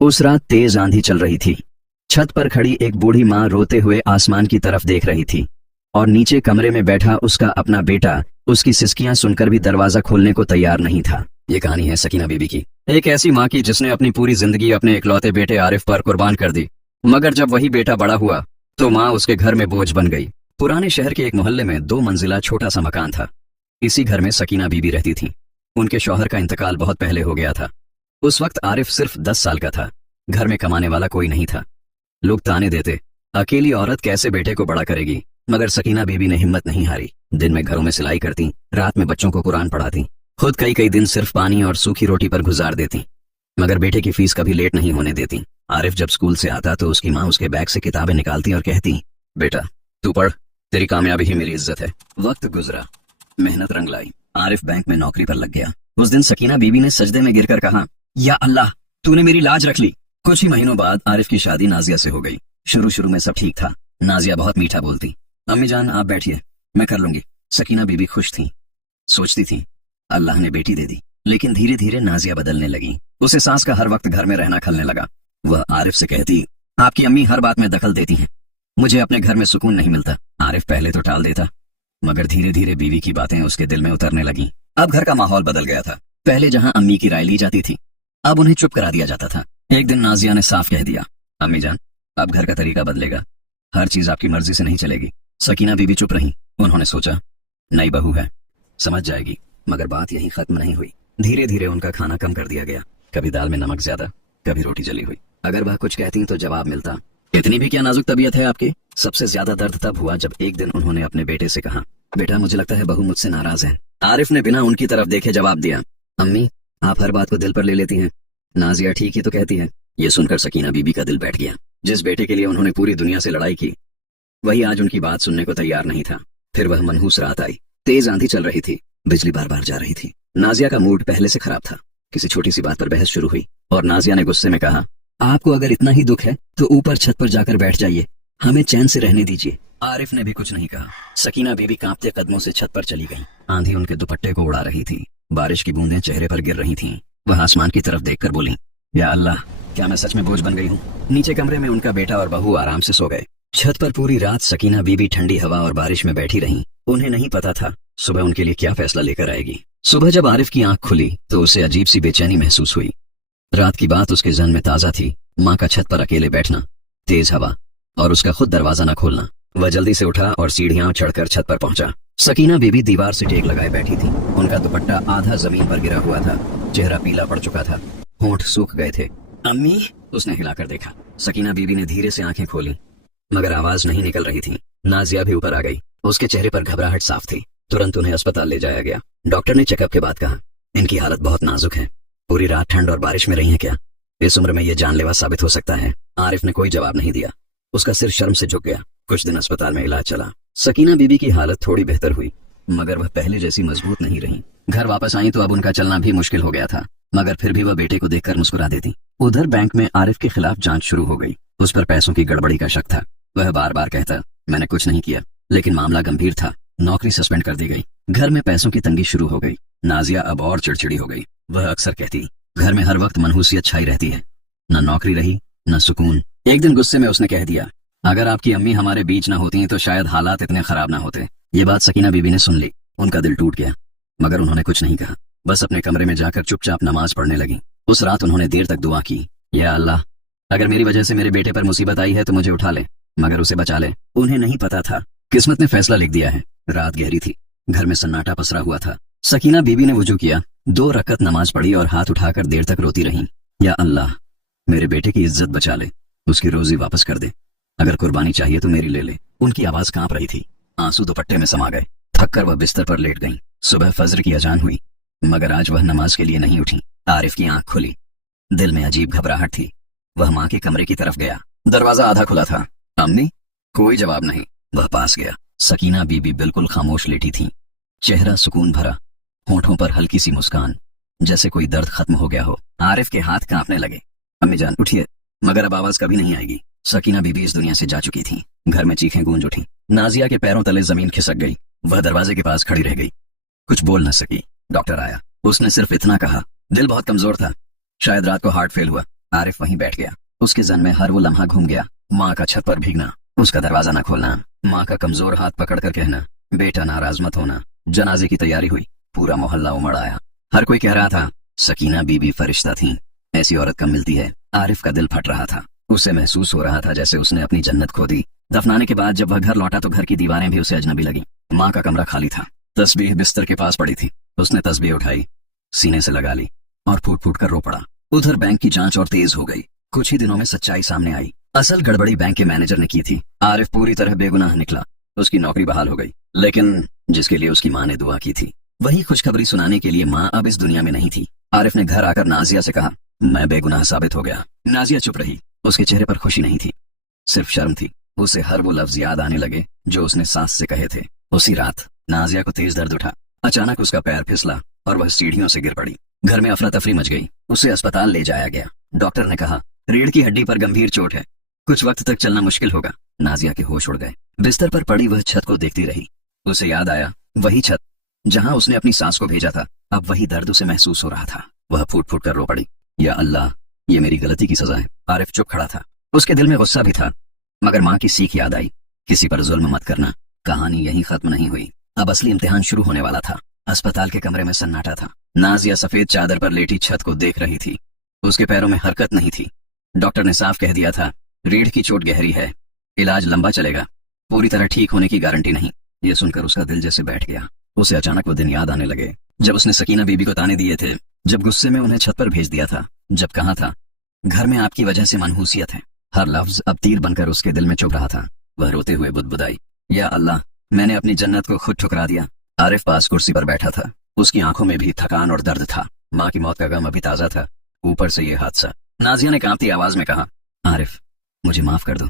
उस रात तेज आंधी चल रही थी। छत पर खड़ी एक बूढ़ी माँ रोते हुए आसमान की तरफ देख रही थी और नीचे कमरे में बैठा उसका अपना बेटा उसकी सिसकियां सुनकर भी दरवाजा खोलने को तैयार नहीं था। ये कहानी है सकीना बीबी की, एक ऐसी माँ की जिसने अपनी पूरी जिंदगी अपने इकलौते बेटे आरिफ पर कुर्बान कर दी। मगर जब वही बेटा बड़ा हुआ तो माँ उसके घर में बोझ बन गई। पुराने शहर के एक मोहल्ले में 2 मंजिला छोटा सा मकान था। इसी घर में सकीना बीबी रहती थी। उनके शौहर का इंतकाल बहुत पहले हो गया था। उस वक्त आरिफ सिर्फ 10 साल का था। घर में कमाने वाला कोई नहीं था। लोग ताने देते, अकेली औरत कैसे बेटे को बड़ा करेगी, मगर सकीना बीबी ने हिम्मत नहीं हारी। दिन में घरों में सिलाई करती, रात में बच्चों को कुरान पढ़ाती, खुद कई कई दिन सिर्फ पानी और सूखी रोटी पर गुजार देती, मगर बेटे की फीस कभी लेट नहीं होने देती। आरिफ जब स्कूल से आता तो उसकी माँ उसके बैग से किताबें निकालती और कहती, बेटा तू पढ़, तेरी कामयाबी ही मेरी इज्जत है। वक्त गुजरा, मेहनत रंग लाई। आरिफ बैंक में नौकरी पर लग गया। उस दिन सकीना बीबी ने सजदे में गिरकर कहा, या अल्लाह तूने मेरी लाज रख ली। कुछ ही महीनों बाद आरिफ की शादी नाजिया से हो गई। शुरू में सब ठीक था। नाजिया बहुत मीठा बोलती। अम्मी जान आप बैठिए, मैं कर लूंगी। सकीना बीबी खुश थी। सोचती थी, अल्लाह ने बेटी दे दी। लेकिन धीरे धीरे नाजिया बदलने लगी। उसे सास का हर वक्त घर में रहना खलने लगा। वह आरिफ से कहती, आपकी अम्मी हर बात में दखल देती हैं, मुझे अपने घर में सुकून नहीं मिलता। आरिफ पहले तो टाल देता, मगर धीरे धीरे बीवी की बातें उसके दिल में उतरने लगी। अब घर का माहौल बदल गया था। पहले जहां अम्मी की राय ली जाती थी, अब उन्हें चुप करा दिया जाता था। एक दिन नाजिया ने साफ कह दिया, अम्मी जान अब घर का तरीका बदलेगा, हर चीज आपकी मर्जी से नहीं चलेगी। सकीना बीबी चुप रही। उन्होंने सोचा, नई बहू है, समझ जाएगी। मगर बात यहीं खत्म नहीं हुई। धीरे धीरे उनका खाना कम कर दिया गया। कभी दाल में नमक ज्यादा, कभी रोटी जली हुई। अगर वह कुछ कहती तो जवाब मिलता, इतनी भी क्या नाजुक तबीयत है आपकी। सबसे ज्यादा दर्द तब हुआ जब एक दिन उन्होंने अपने बेटे से कहा, बेटा मुझे लगता है बहू मुझसे नाराज है। आरिफ ने बिना उनकी तरफ देखे जवाब दिया, अम्मी आप हर बात को दिल पर ले लेती हैं, नाजिया ठीक ही तो कहती है। ये सुनकर सकीना बीबी का दिल बैठ गया। जिस बेटे के लिए उन्होंने पूरी दुनिया से लड़ाई की, वही आज उनकी बात सुनने को तैयार नहीं था। फिर वह मनहूस रात आई। तेज आंधी चल रही थी, बिजली बार बार जा रही थी। नाजिया का मूड पहले से खराब था। किसी छोटी सी बात पर बहस शुरू हुई और नाजिया ने गुस्से में कहा, आपको अगर इतना ही दुख है तो ऊपर छत पर जाकर बैठ जाइए, हमें चैन से रहने दीजिए। आरिफ ने भी कुछ नहीं कहा। सकीना बीबी कांपते कदमों से छत पर चली गई। आंधी उनके दुपट्टे को उड़ा रही थी। बारिश की बूंदें चेहरे पर गिर रही थीं। वह आसमान की तरफ देखकर बोली, या अल्लाह क्या मैं सच में बोझ बन गई हूँ। नीचे कमरे में उनका बेटा और बहू आराम से सो गए। छत पर पूरी रात सकीना बीबी ठंडी हवा और बारिश में बैठी रहीं। उन्हें नहीं पता था सुबह उनके लिए क्या फैसला लेकर आएगी। सुबह जब आरिफ की आंख खुली तो उसे अजीब सी बेचैनी महसूस हुई। रात की बात उसके जहन में ताजा थी। माँ का छत पर अकेले बैठना, तेज हवा और उसका खुद दरवाजा न खोलना। वह जल्दी से उठा और सीढ़ियां चढ़कर छत पर पहुंचा। सकीना बीबी दीवार से टेक लगाए बैठी थी। उनका दुपट्टा आधा जमीन पर गिरा हुआ था। चेहरा पीला पड़ चुका था, होंठ सूख गए थे। अम्मी, उसने हिलाकर देखा। सकीना बीबी ने धीरे से आंखें खोली, मगर आवाज नहीं निकल रही थी। नाजिया भी ऊपर आ गई। उसके चेहरे पर घबराहट साफ थी। तुरंत उन्हें अस्पताल ले जाया गया। डॉक्टर ने चेकअप के बाद कहा, इनकी हालत बहुत नाजुक है। पूरी रात ठंड और बारिश में रही है क्या? इस उम्र में यह जानलेवा साबित हो सकता है। आरिफ ने कोई जवाब नहीं दिया। उसका सिर शर्म से झुक गया। कुछ दिन अस्पताल में इलाज चला। सकीना बीबी की हालत थोड़ी बेहतर हुई, मगर वह पहले जैसी मजबूत नहीं रही। घर वापस आई तो अब उनका चलना भी मुश्किल हो गया था, मगर फिर भी वह बेटे को देखकर मुस्कुरा देती। उधर बैंक में आरिफ के खिलाफ जांच शुरू हो गई। उस पर पैसों की गड़बड़ी का शक था। वह बार बार कहता, मैंने कुछ नहीं किया, लेकिन मामला गंभीर था। नौकरी सस्पेंड कर दी गई। घर में पैसों की तंगी शुरू हो गई। नाजिया अब और चिड़चिड़ी हो गई। वह अक्सर कहती, घर में हर वक्त मनहूसियत छाई रहती है, न नौकरी रही न सुकून। एक दिन गुस्से में उसने कह दिया, अगर आपकी अम्मी हमारे बीच न होती तो शायद हालात इतने खराब ना होते। ये बात सकीना बीबी ने सुन ली। उनका दिल टूट गया, मगर उन्होंने कुछ नहीं कहा। बस अपने कमरे में जाकर चुपचाप नमाज पढ़ने लगी। उस रात उन्होंने देर तक दुआ की, या अल्लाह अगर मेरी वजह से मेरे बेटे पर मुसीबत आई है तो मुझे उठा ले, मगर उसे बचा ले। उन्हें नहीं पता था किस्मत ने फैसला लिख दिया है। रात गहरी थी। घर में सन्नाटा पसरा हुआ था। सकीना बीबी ने वुजू किया, 2 रकअत नमाज पढ़ी और हाथ उठाकर देर तक रोती रही, या अल्लाह मेरे बेटे की इज्जत बचा ले, उसकी रोजी वापस कर दे, अगर कुर्बानी चाहिए तो मेरी ले ले। उनकी आवाज कांप रही थी। आंसू दुपट्टे में समा गए। थककर वह बिस्तर पर लेट गईं। सुबह फजर की अजान हुई, मगर आज वह नमाज के लिए नहीं उठी। आरिफ की आंख खुली। दिल में अजीब घबराहट थी। वह माँ के कमरे की तरफ गया। दरवाजा आधा खुला था। अम्मी? कोई जवाब नहीं। वह पास गया। सकीना बीबी बिल्कुल खामोश लेटी थी। चेहरा सुकून भरा, होठों पर हल्की सी मुस्कान, जैसे कोई दर्द खत्म हो गया हो। आरिफ के हाथ कांपने लगे। अम्मी जान उठिए, मगर अब आवाज कभी नहीं आएगी। सकीना बीबी इस दुनिया से जा चुकी थी। घर में चीखें गूंज उठी। नाजिया के पैरों तले जमीन खिसक गई। वह दरवाजे के पास खड़ी रह गई, कुछ बोल न सकी। डॉक्टर आया। उसने सिर्फ इतना कहा, दिल बहुत कमजोर था, शायद रात को हार्ट फेल हुआ। आरिफ वहीं बैठ गया। उसके जहन में हर वो लम्हा घूम गया। माँ का छत पर भीगना, उसका दरवाजा न खोलना, माँ का कमजोर हाथ पकड़कर कहना, बेटा नाराज मत होना। जनाजे की तैयारी हुई। पूरा मोहल्ला उमड़ आया। हर कोई कह रहा था, सकीना बीबी फरिश्ता थी, ऐसी औरत कम मिलती है। आरिफ का दिल फट रहा था। उसे महसूस हो रहा था जैसे उसने अपनी जन्नत खो दी। दफनाने के बाद जब वह घर लौटा तो घर की दीवारें भी उसे अजनबी लगी। माँ का कमरा खाली था। तस्बीह बिस्तर के पास पड़ी थी। उसने तस्बीह उठाई, सीने से लगा ली और फूट फूट कर रो पड़ा। उधर बैंक की जांच और तेज हो गई। कुछ ही दिनों में सच्चाई सामने आई। असल गड़बड़ी बैंक के मैनेजर ने की थी। आरिफ पूरी तरह बेगुनाह निकला। उसकी नौकरी बहाल हो गई, लेकिन जिसके लिए उसकी माँ ने दुआ की थी वही खुशखबरी सुनाने के लिए माँ अब इस दुनिया में नहीं थी। आरिफ ने घर आकर नाजिया से कहा, मैं बेगुनाह साबित हो गया। नाजिया चुप रही। उसके चेहरे पर खुशी नहीं थी, सिर्फ शर्म थी। उसे हर वो लफ्ज याद आने लगे जो उसने सास से कहे थे। उसी रात नाजिया को तेज दर्द उठा। अचानक उसका पैर फिसला और वह सीढ़ियों से गिर पड़ी। घर में अफरा तफरी मच गई। उसे अस्पताल ले जाया गया। डॉक्टर ने कहा, रीढ़ की हड्डी पर गंभीर चोट है, कुछ वक्त तक चलना मुश्किल होगा। नाजिया के होश उड़ गए। बिस्तर पर पड़ी वह छत को देखती रही। उसे याद आया, वही छत जहां उसने अपनी सास को भेजा था। अब वही दर्द उसे महसूस हो रहा था। वह फूट फूट कर रो पड़ी, या अल्लाह, ये मेरी गलती की सजा है। आरिफ चुप खड़ा था। उसके दिल में गुस्सा भी था, मगर माँ की सीख याद आई, किसी पर जुल्म मत करना। कहानी यहीं खत्म नहीं हुई। अब असली इम्तिहान शुरू होने वाला था। अस्पताल के कमरे में सन्नाटा था। नाजिया सफेद चादर पर लेटी छत को देख रही थी। उसके पैरों में हरकत नहीं थी। डॉक्टर ने साफ कह दिया था, रीढ़ की चोट गहरी है, इलाज लंबा चलेगा, पूरी तरह ठीक होने की गारंटी नहीं। यह सुनकर उसका दिल जैसे बैठ गया। उसे अचानक वो दिन याद आने लगे जब उसने सकीना बीबी को ताने दिए थे, जब गुस्से में उन्हें छत पर भेज दिया था, जब कहा था, घर में आपकी वजह से मनहूसियत है। हर लफ्ज अब तीर बनकर उसके दिल में चुभ रहा था। वह रोते हुए बुदबुदाई, या अल्लाह, मैंने अपनी जन्नत को खुद ठुकरा दिया। आरिफ पास कुर्सी पर बैठा था। उसकी आंखों में भी थकान और दर्द था। माँ की मौत का गम अभी ताजा था, ऊपर से ये हादसा। नाजिया ने कांपती आवाज में कहा, आरिफ, मुझे माफ कर दो,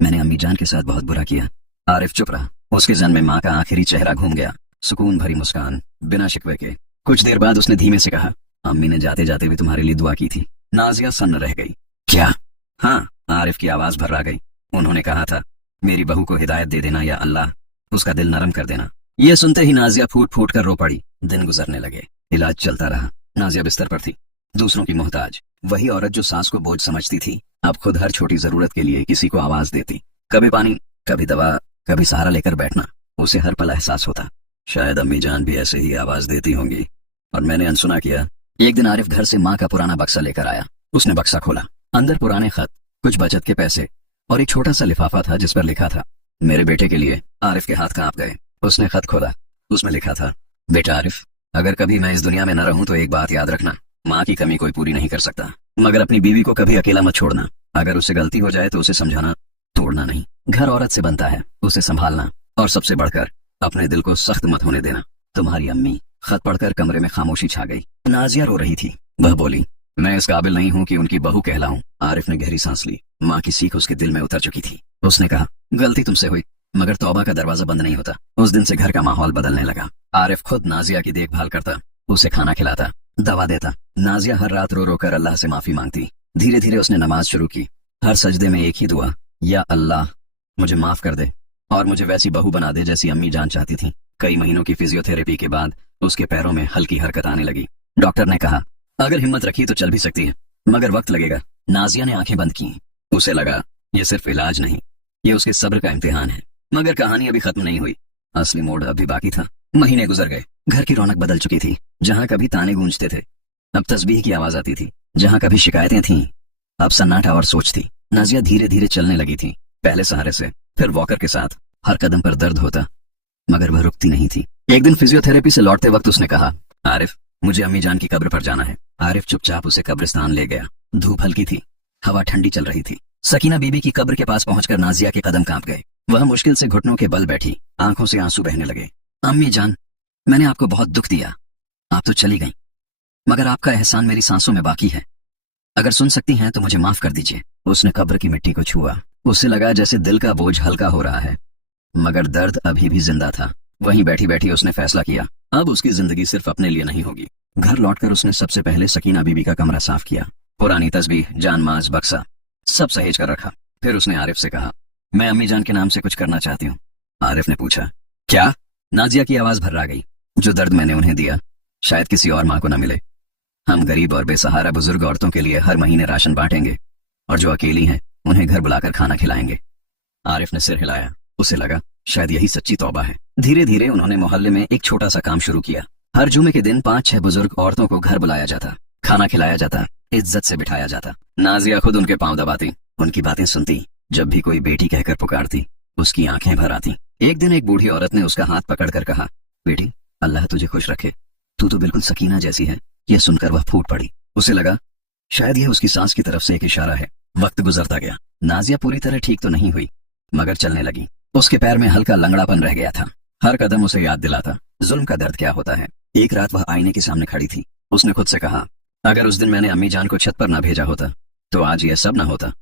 मैंने अम्मी जान के साथ बहुत बुरा किया। आरिफ चुप रहा। उसके जहन में माँ का आखिरी चेहरा घूम गया, सुकून भरी मुस्कान, बिना शिकवे के। कुछ देर बाद उसने धीमे से कहा, अम्मी ने जाते जाते भी तुम्हारे लिए दुआ की थी। नाजिया सन्न रह गई। क्या? हाँ, आरिफ की आवाज भर्रा गई। उन्होंने कहा था, मेरी बहू को हिदायत दे देना या अल्लाह, उसका दिल नरम कर देना। यह सुनते ही नाजिया फूट फूट कर रो पड़ी। दिन गुजरने लगे। इलाज चलता रहा। नाजिया बिस्तर पर थी, दूसरों की मोहताज। वही औरत जो सास को बोझ समझती थी, अब खुद हर छोटी जरूरत के लिए किसी को आवाज देती। कभी पानी, कभी दवा, कभी सहारा लेकर बैठना। उसे हर पल एहसास होता, शायद अम्मी जान भी ऐसे ही आवाज देती होंगी और मैंने अनसुना किया। एक दिन आरिफ घर से माँ का पुराना बक्सा लेकर आया। उसने बक्सा खोला। अंदर पुराने खत, कुछ बचत के पैसे और एक छोटा सा लिफाफा था जिस पर लिखा था, मेरे बेटे के लिए। आरिफ के हाथ कांप गए। उसने खत खोला। उसमें लिखा था, बेटा आरिफ, अगर कभी मैं इस दुनिया में न रहूं तो एक बात याद रखना, माँ की कमी कोई पूरी नहीं कर सकता, मगर अपनी बीवी को कभी अकेला मत छोड़ना। अगर उससे गलती हो जाए तो उसे समझाना, तोड़ना नहीं। घर औरत से बनता है, उसे संभालना, और सबसे बढ़कर अपने दिल को सख्त मत होने देना। तुम्हारी अम्मी। खत पढ़कर कमरे में खामोशी छा गई। नाजिया रो रही थी। वह बोली, मैं इस काबिल नहीं हूँ कि उनकी बहू कहलाऊं। आरिफ ने गहरी सांस ली। माँ की सीख उसके दिल में उतर चुकी थी। उसने कहा, गलती तुमसे हुई, मगर तौबा का दरवाजा बंद नहीं होता। उस दिन से घर का माहौल बदलने लगा। आरिफ खुद नाजिया की देखभाल करता, उसे खाना खिलाता, दवा देता। नाजिया हर रात रो रो कर अल्लाह से माफी मांगती। धीरे धीरे उसने नमाज शुरू की। हर सजदे में एक ही दुआ, या अल्लाह, मुझे माफ कर दे और मुझे वैसी बहू बना दे जैसी अम्मी जान चाहती थी। कई महीनों की फिजियोथेरेपी के बाद उसके पैरों में हल्की हरकत आने लगी। डॉक्टर ने कहा, अगर हिम्मत रखी तो चल भी सकती है, मगर वक्त लगेगा। नाजिया ने आंखें बंद की। उसे लगा, ये सिर्फ इलाज नहीं, ये उसके सब्र का इम्तिहान है। मगर कहानी अभी खत्म नहीं हुई। असली मोड़ अभी बाकी था। महीने गुजर गए। घर की रौनक बदल चुकी थी। जहां कभी ताने गूंजते थे, अब तस्बीह की आवाज आती थी। जहां कभी शिकायतें थीं, अब सन्नाटा और सोच थी। नाजिया धीरे धीरे चलने लगी थी, पहले सहारे से, फिर वॉकर के साथ। हर कदम पर दर्द होता, मगर वह रुकती नहीं थी। एक दिन फिजियोथेरेपी से लौटते वक्त उसने कहा, आरिफ, मुझे अम्मी जान की कब्र पर जाना है। आरिफ चुपचाप उसे कब्रिस्तान ले गया। धूप हल्की थी, हवा ठंडी चल रही थी। सकीना बीबी की कब्र के पास पहुंचकर नाजिया के कदम कांप गए। वह मुश्किल से घुटनों के बल बैठी, आंखों से आंसू बहने लगे। अम्मी जान, मैंने आपको बहुत दुख दिया, आप तो चली गईं, मगर आपका एहसान मेरी सांसों में बाकी है। अगर सुन सकती हैं तो मुझे माफ कर दीजिए। उसने कब्र की मिट्टी को छुआ। उसे लगा जैसे दिल का बोझ हल्का हो रहा है, मगर दर्द अभी भी जिंदा था। वहीं बैठी बैठी उसने फैसला किया, अब उसकी जिंदगी सिर्फ अपने लिए नहीं होगी। घर लौटकर उसने सबसे पहले सकीना बीबी का कमरा साफ किया। पुरानी तस्बीह, जानमाज, बक्सा सब सहेज कर रखा। फिर उसने आरिफ से कहा, मैं अम्मी जान के नाम से कुछ करना चाहती हूँ। आरिफ ने पूछा, क्या? नाजिया की आवाज भर्रा गई। जो दर्द मैंने उन्हें दिया, शायद किसी और माँ को न मिले। हम गरीब और बेसहारा बुजुर्ग औरतों के लिए हर महीने राशन बांटेंगे और जो अकेली हैं उन्हें घर बुलाकर खाना खिलाएंगे। आरिफ ने सिर हिलाया। उसे लगा शायद यही सच्ची तौबा है। धीरे धीरे उन्होंने मोहल्ले में एक छोटा सा काम शुरू किया। हर जुमे के दिन 5-6 बुजुर्ग औरतों को घर बुलाया जाता, खाना खिलाया जाता, इज्जत से बिठाया जाता। नाजिया खुद उनके पांव दबाती, उनकी बातें सुनती। जब भी कोई बेटी कहकर पुकारती उसकी आंखें भर आती। एक दिन एक बूढ़ी औरत ने उसका हाथ पकड़कर कहा, बेटी अल्लाह तुझे खुश रखे, तू तो बिल्कुल सकीना जैसी है। यह सुनकर वह फूट पड़ी। उसे लगा शायद यह उसकी सांस की तरफ से एक इशारा है। वक्त गुजरता गया। नाजिया पूरी तरह ठीक तो नहीं हुई मगर चलने लगी। उसके पैर में हल्का लंगड़ापन रह गया था। हर कदम उसे याद दिलाता जुल्म का दर्द क्या होता है। एक रात वह आईने के सामने खड़ी थी। उसने खुद से कहा, अगर उस दिन मैंने अम्मी जान को छत पर ना भेजा होता तो आज यह सब ना होता।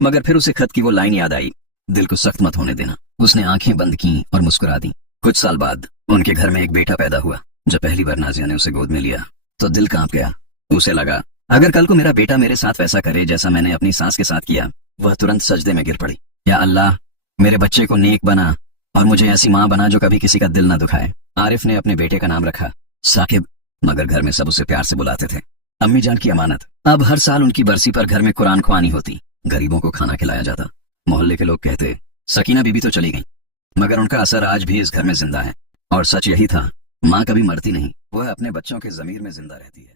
मगर फिर उसे खत की वो लाइन याद आई, दिल को सख्त मत होने देना। उसने आंखें बंद की और मुस्कुरा दी। कुछ साल बाद उनके घर में एक बेटा पैदा हुआ। जब पहली बार नाजिया ने उसे गोद में लिया तो दिल कांप गया। उसे लगा अगर कल को मेरा बेटा मेरे साथ वैसा करे जैसा मैंने अपनी सास के साथ किया। वह तुरंत सजदे में गिर पड़ी। या अल्लाह, मेरे बच्चे को नेक बना और मुझे ऐसी माँ बना जो कभी किसी का दिल न दुखाए। आरिफ ने अपने बेटे का नाम रखा साकिब, मगर घर में सब उसे प्यार से बुलाते थे अम्मी जान की अमानत। अब हर साल उनकी बरसी पर घर में कुरान ख्वानी होती, गरीबों को खाना खिलाया जाता। मोहल्ले के लोग कहते सकीना बीबी तो चली गई मगर उनका असर आज भी इस घर में जिंदा है। और सच यही था, माँ कभी मरती नहीं, वह अपने बच्चों के जमीर में जिंदा रहती है।